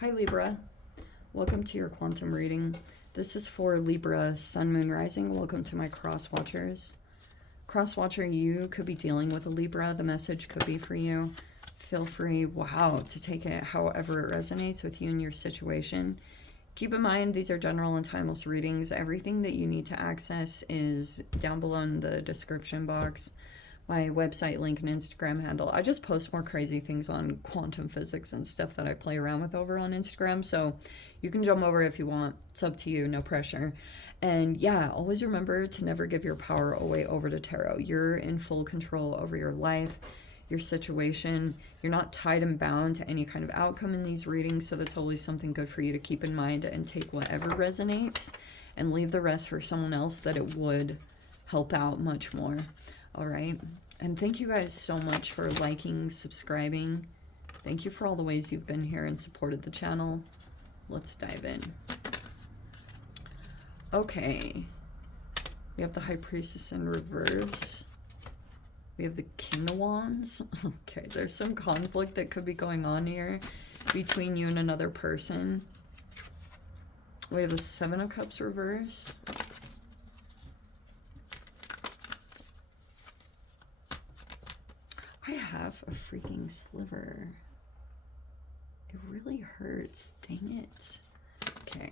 Hi Libra, welcome to your quantum reading. This is for Libra, Sun, Moon, Rising. Welcome to my cross watchers. Cross watcher, you could be dealing with a Libra. The message could be for you. Feel free, wow, to take it however it resonates with you and your situation. Keep in mind, these are general and timeless readings. Everything that you need to access is down below in the description box. My website link and Instagram handle. I just post more crazy things on quantum physics and stuff that I play around with over on Instagram. So you can jump over if you want. It's up to you, no pressure. And yeah, always remember to never give your power away over to tarot. You're in full control over your life, your situation. You're not tied and bound to any kind of outcome in these readings. So that's always something good for you to keep in mind and take whatever resonates and leave the rest for someone else that it would help out much more. All right. And thank you guys so much for liking, subscribing. Thank you for all the ways you've been here and supported the channel. Let's dive in. Okay. We have the High Priestess in reverse. We have the King of Wands. Okay, there's some conflict that could be going on here between you and another person. We have the Seven of Cups reverse. I have a freaking sliver. It really hurts. Dang it. Okay.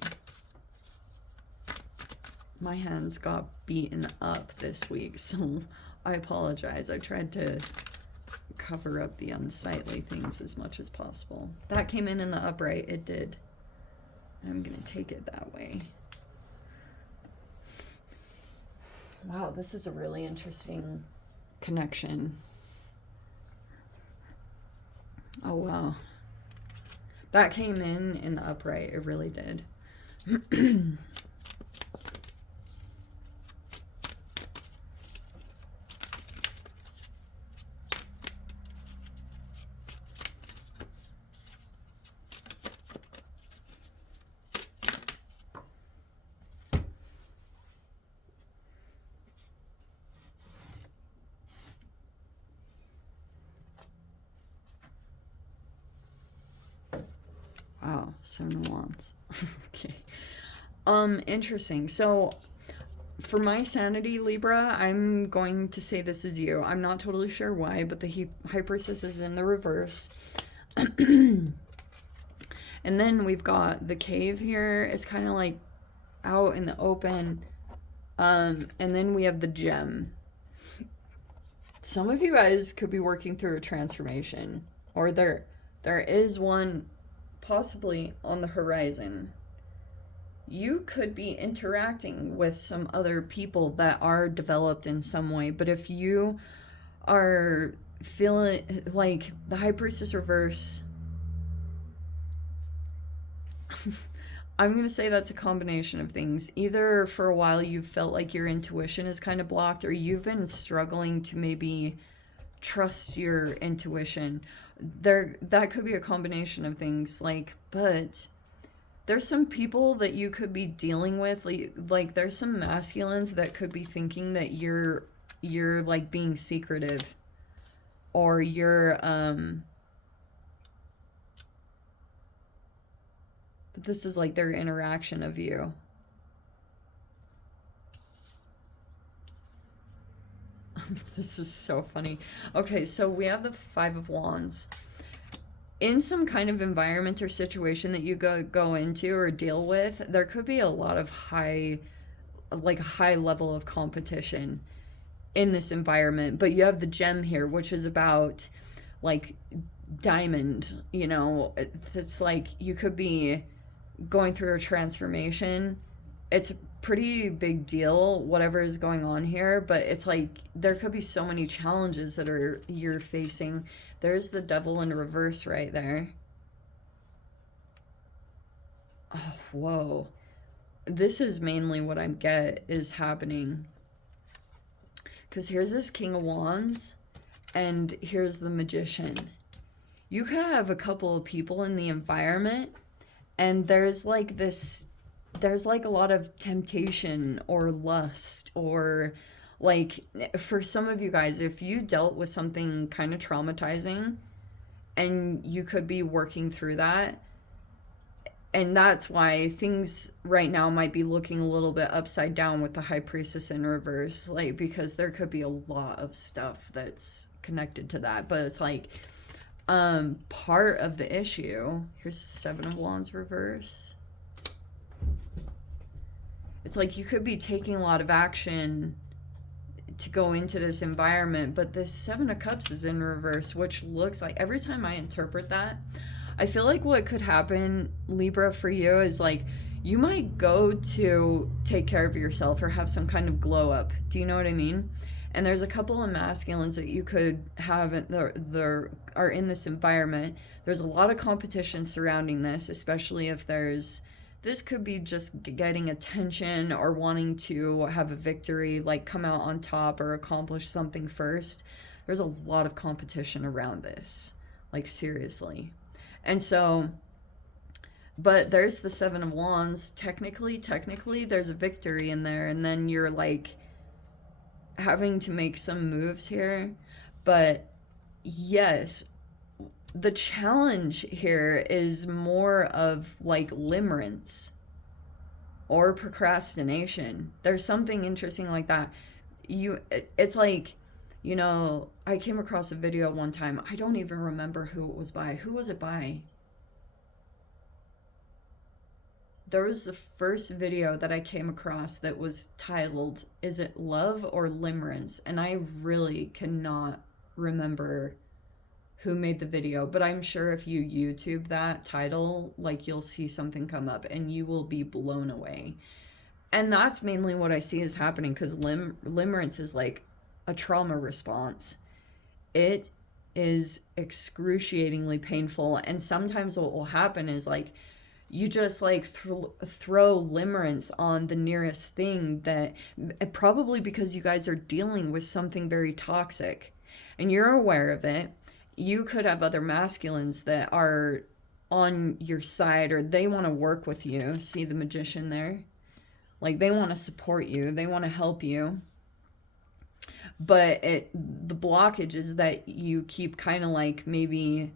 My hands got beaten up this week, so I apologize. I tried to cover up the unsightly things as much as possible. That came in the upright. It did. I'm going to take it that way. Wow, this is a really interesting connection. Oh, wow. That came in the upright. It really did. Wow, Seven of Wands. Okay. Interesting. So for my sanity, Libra, I'm going to say this is you. I'm not totally sure why, but the High Priestess is in the reverse. And then we've got the Cave here. It's kind of like out in the open. And then we have the Gem. Some of you guys could be working through a transformation, or there is one possibly on the horizon. You could be interacting with some other people that are developed in some way, but if you are feeling like the High Priestess reverse, I'm going to say that's a combination of things. Either for a while you've felt like your intuition is kind of blocked, or you've been struggling to maybe trust your intuition. That could be a combination of things, like, but there's some people that you could be dealing with, like there's some masculines that could be thinking that you're like being secretive, or you're but this is like their interaction of you. This is so funny. Okay, so we have the Five of Wands. In some kind of environment or situation that you go into or deal with, there could be a lot of high level of competition in this environment. But you have the Gem here, which is about like diamond, you know. It's like you could be going through a transformation. It's a pretty big deal, whatever is going on here, but it's like there could be so many challenges that you're facing. There's the Devil in reverse right there. Oh, whoa. This is mainly what I get is happening. Because here's this King of Wands, and here's the Magician. You could have a couple of people in the environment, and there's like a lot of temptation or lust, or like for some of you guys, if you dealt with something kind of traumatizing and you could be working through that, and that's why things right now might be looking a little bit upside down with the High Priestess in reverse, like, because there could be a lot of stuff that's connected to that. But it's like, part of the issue, here's Seven of Wands reverse. It's like you could be taking a lot of action to go into this environment, but this Seven of Cups is in reverse, which looks like, every time I interpret that, I feel like what could happen, Libra, for you is like, you might go to take care of yourself or have some kind of glow up. Do you know what I mean? And there's a couple of masculines that you could have that are in this environment. There's a lot of competition surrounding this, especially if this could be just getting attention or wanting to have a victory, like come out on top or accomplish something first. There's a lot of competition around this, like seriously. And so, but there's the Seven of Wands. Technically, there's a victory in there. And then you're like having to make some moves here. But yes, the challenge here is more of like limerence or procrastination. There's something interesting like that. It's like, you know, I came across a video one time. I don't even remember who it was by. Who was it by? There was the first video that I came across that was titled, is it Love or Limerence? And I really cannot remember who made the video, but I'm sure if you YouTube that title, like, you'll see something come up and you will be blown away. And that's mainly what I see is happening, because limerence is like a trauma response. It is excruciatingly painful, and sometimes what will happen is like you just like throw limerence on the nearest thing, that probably because you guys are dealing with something very toxic and you're aware of it. You could have other masculines that are on your side, or they want to work with you. See the Magician there? Like, they want to support you, they want to help you. But the blockage is that you keep kind of like maybe,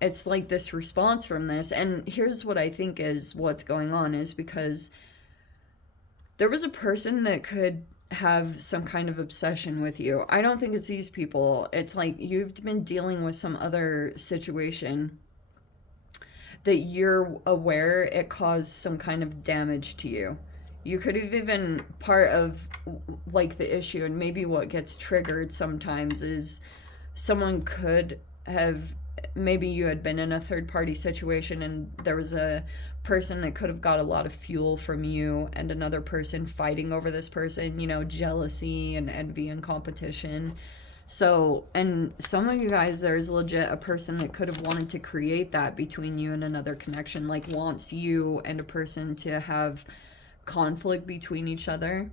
it's like this response from this. And here's what I think is what's going on, is because there was a person that could have some kind of obsession with you. I don't think it's these people. It's like you've been dealing with some other situation that you're aware it caused some kind of damage to you. You could have even, part of like the issue, and maybe what gets triggered sometimes, is someone could have, maybe you had been in a third party situation and there was a person that could have got a lot of fuel from you and another person fighting over this person, you know, jealousy and envy and competition. So, and some of you guys, there's legit a person that could have wanted to create that between you and another connection, like wants you and a person to have conflict between each other.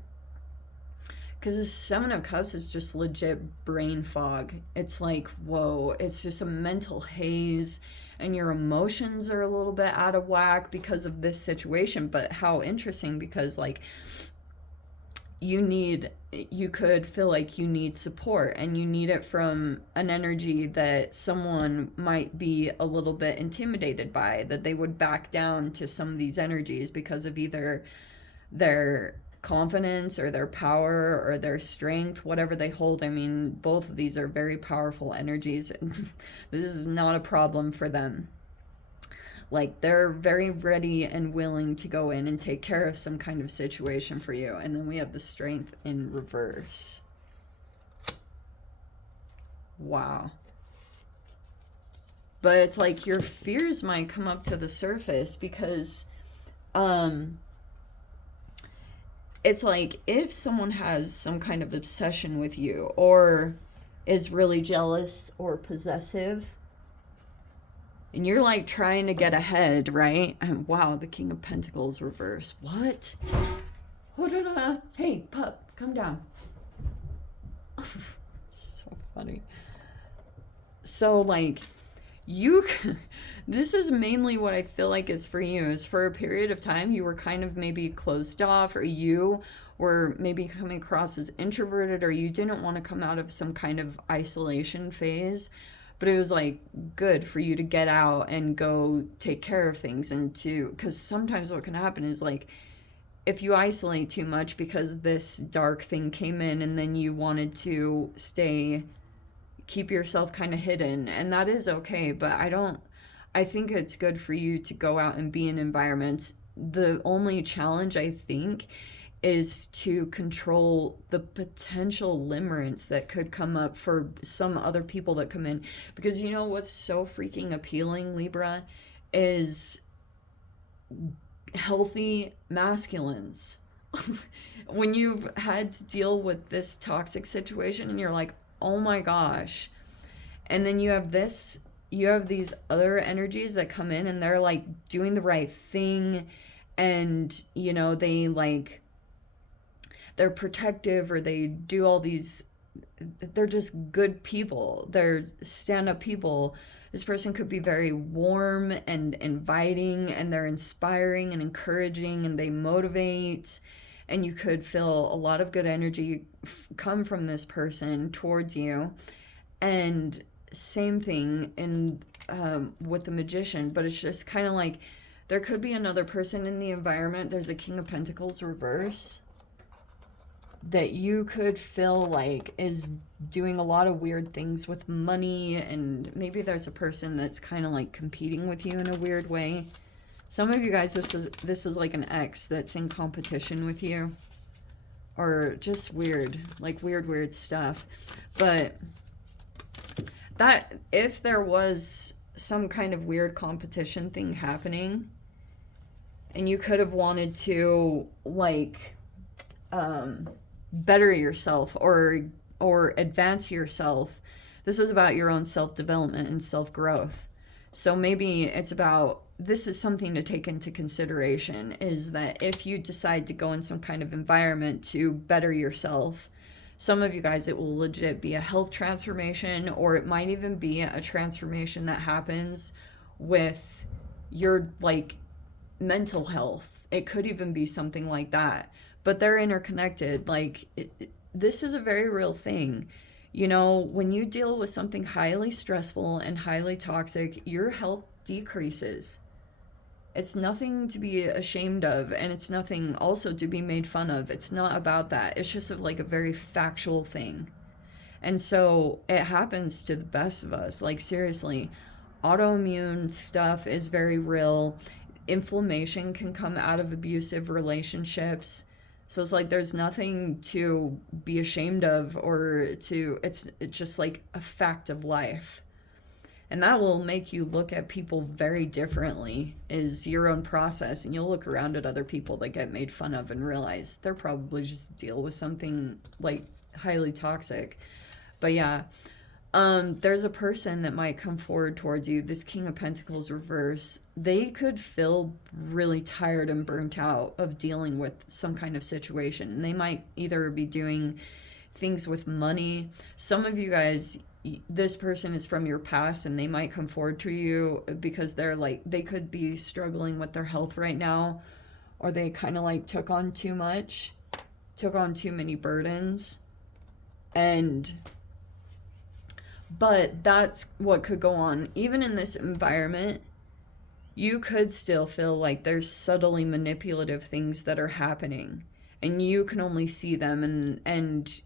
Because the Seven of Cups is just legit brain fog. It's like, whoa, it's just a mental haze, and your emotions are a little bit out of whack because of this situation. But how interesting, because like you could feel like you need support, and you need it from an energy that someone might be a little bit intimidated by, that they would back down to some of these energies because of either their confidence or their power or their strength, whatever they hold. I mean, both of these are very powerful energies, and this is not a problem for them. Like, they're very ready and willing to go in and take care of some kind of situation for you. And then we have the Strength in reverse. Wow. But it's like your fears might come up to the surface, because it's like if someone has some kind of obsession with you or is really jealous or possessive, and you're like trying to get ahead, right? And wow, the King of Pentacles reverse. What? Hey, pup, come down. So funny. So like, this is mainly what I feel like is for you, is for a period of time you were kind of maybe closed off, or you were maybe coming across as introverted, or you didn't want to come out of some kind of isolation phase. but it was like good for you to get out and go take care of things, and to, because sometimes what can happen is like if you isolate too much because this dark thing came in, and then you wanted to keep yourself kind of hidden, and that is okay, but I think it's good for you to go out and be in environments. The only challenge, I think, is to control the potential limerence that could come up for some other people that come in. Because you know what's so freaking appealing, Libra, is healthy masculines. When you've had to deal with this toxic situation and you're like, oh my gosh, and then you have these other energies that come in and they're like doing the right thing, and you know, they're protective, or they do all these, they're just good people, they're stand-up people. This person could be very warm and inviting, and they're inspiring and encouraging, and they motivate, and you could feel a lot of good energy come from this person towards you. And same thing in with the Magician, but it's just kind of like there could be another person in the environment. There's a King of Pentacles reverse that you could feel like is doing a lot of weird things with money, and maybe there's a person that's kind of like competing with you in a weird way. Some of you guys, this is like an ex that's in competition with you, or just weird, like weird stuff. But that, if there was some kind of weird competition thing happening, and you could have wanted to like better yourself or advance yourself, this was about your own self-development and self-growth. So maybe it's about, this is something to take into consideration, is that if you decide to go in some kind of environment to better yourself, some of you guys, it will legit be a health transformation, or it might even be a transformation that happens with your like mental health. It could even be something like that, but they're interconnected. Like this is a very real thing. You know, when you deal with something highly stressful and highly toxic, your health decreases. It's nothing to be ashamed of, and it's nothing also to be made fun of. It's not about that. It's just like a very factual thing. And so it happens to the best of us. Like seriously, autoimmune stuff is very real. Inflammation can come out of abusive relationships. So it's like there's nothing to be ashamed of, or to, it's just like a fact of life. And that will make you look at people very differently, is your own process. And you'll look around at other people that get made fun of and realize they're probably just deal with something like highly toxic. But yeah, there's a person that might come forward towards you, this King of Pentacles reverse. They could feel really tired and burnt out of dealing with some kind of situation. And they might either be doing things with money. Some of you guys, this person is from your past, and they might come forward to you because they're like, they could be struggling with their health right now, or they kind of like took on too many burdens. But that's what could go on. Even in this environment, you could still feel like there's subtly manipulative things that are happening, and you can only see them, and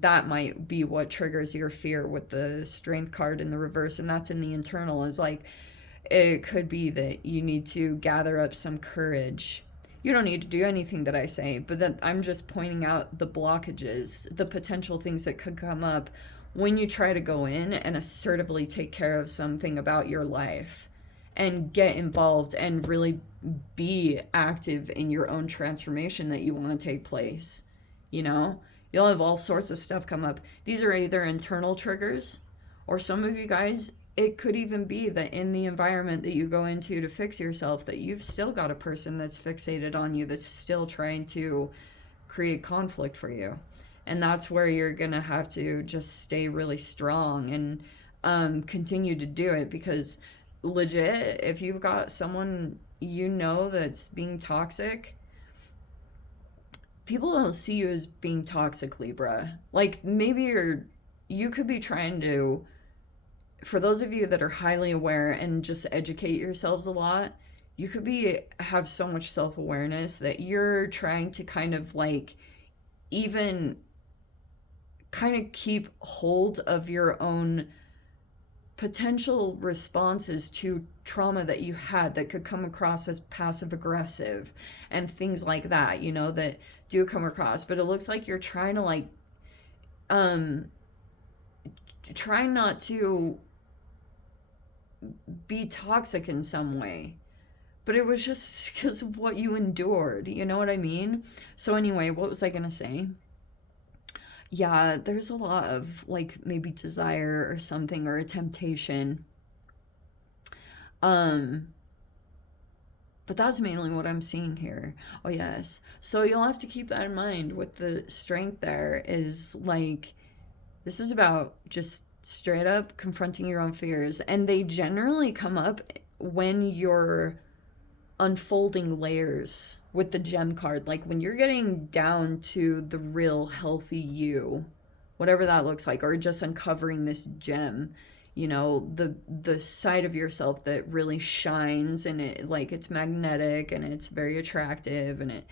that might be what triggers your fear with the Strength card in the reverse, and that's in the internal. Is like, it could be that you need to gather up some courage. You don't need to do anything that I say, but that I'm just pointing out the blockages, the potential things that could come up when you try to go in and assertively take care of something about your life and get involved and really be active in your own transformation that you want to take place. You know, you'll have all sorts of stuff come up. These are either internal triggers, or some of you guys, it could even be that in the environment that you go into to fix yourself, that you've still got a person that's fixated on you, that's still trying to create conflict for you. And that's where you're going to have to just stay really strong and continue to do it, because legit, if you've got someone you know that's being toxic, people don't see you as being toxic, Libra. Like maybe you could be trying to for those of you that are highly aware and just educate yourselves a lot, you could have so much self-awareness that you're trying to kind of like even kind of keep hold of your own potential responses to trauma that you had that could come across as passive aggressive and things like that, you know, that do come across. But it looks like you're trying to like try not to be toxic in some way, but it was just because of what you endured, you know what I mean? So anyway, what was I gonna say? Yeah, there's a lot of like maybe desire or something, or a temptation. But that's mainly what I'm seeing here. Oh yes, so you'll have to keep that in mind with the strength. There is like, this is about just straight up confronting your own fears, and they generally come up when you're unfolding layers with the gem card, like when you're getting down to the real healthy you, whatever that looks like, or just uncovering this gem, you know, the side of yourself that really shines, and it like it's magnetic and it's very attractive, and it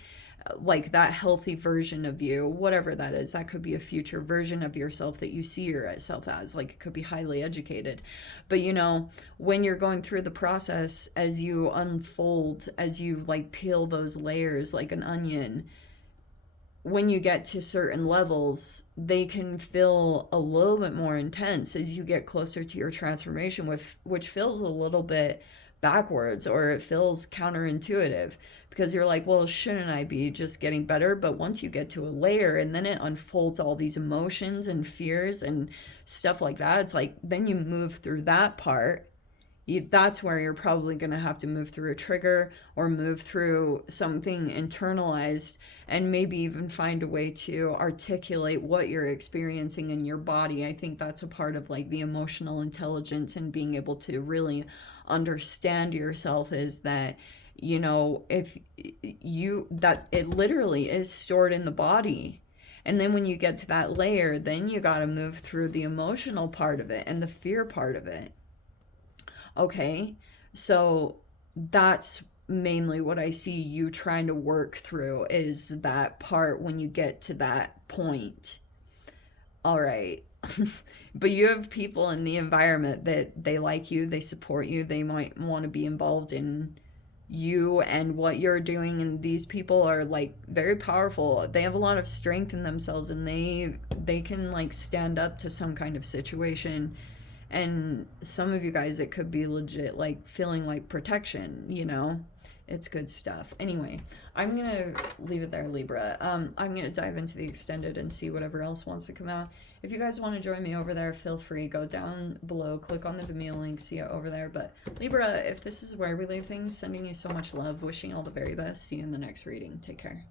like that healthy version of you, whatever that is. That could be a future version of yourself that you see yourself as, like it could be highly educated. But you know, when you're going through the process, as you unfold, as you like peel those layers like an onion, when you get to certain levels, they can feel a little bit more intense as you get closer to your transformation, which feels a little bit backwards, or it feels counterintuitive, because you're like, well, shouldn't I be just getting better? But once you get to a layer and then it unfolds all these emotions and fears and stuff like that, it's like then you move through that part. That's where you're probably going to have to move through a trigger or move through something internalized, and maybe even find a way to articulate what you're experiencing in your body. I think that's a part of like the emotional intelligence and being able to really understand yourself, is that, you know, if you, that it literally is stored in the body. And then when you get to that layer, then you got to move through the emotional part of it and the fear part of it. Okay, so that's mainly what I see you trying to work through, is that part when you get to that point. All right. But you have people in the environment that they like you, they support you, they might want to be involved in you and what you're doing, and these people are like very powerful. They have a lot of strength in themselves, and they can like stand up to some kind of situation. And some of you guys, it could be legit like feeling like protection, you know. It's good stuff. Anyway, I'm gonna leave it there, Libra. I'm gonna dive into the extended and see whatever else wants to come out. If you guys want to join me over there, feel free. Go down below, click on the Vimeo link, see it over there. But Libra, if this is where we leave things, sending you so much love, wishing you all the very best. See you in the next reading. Take care.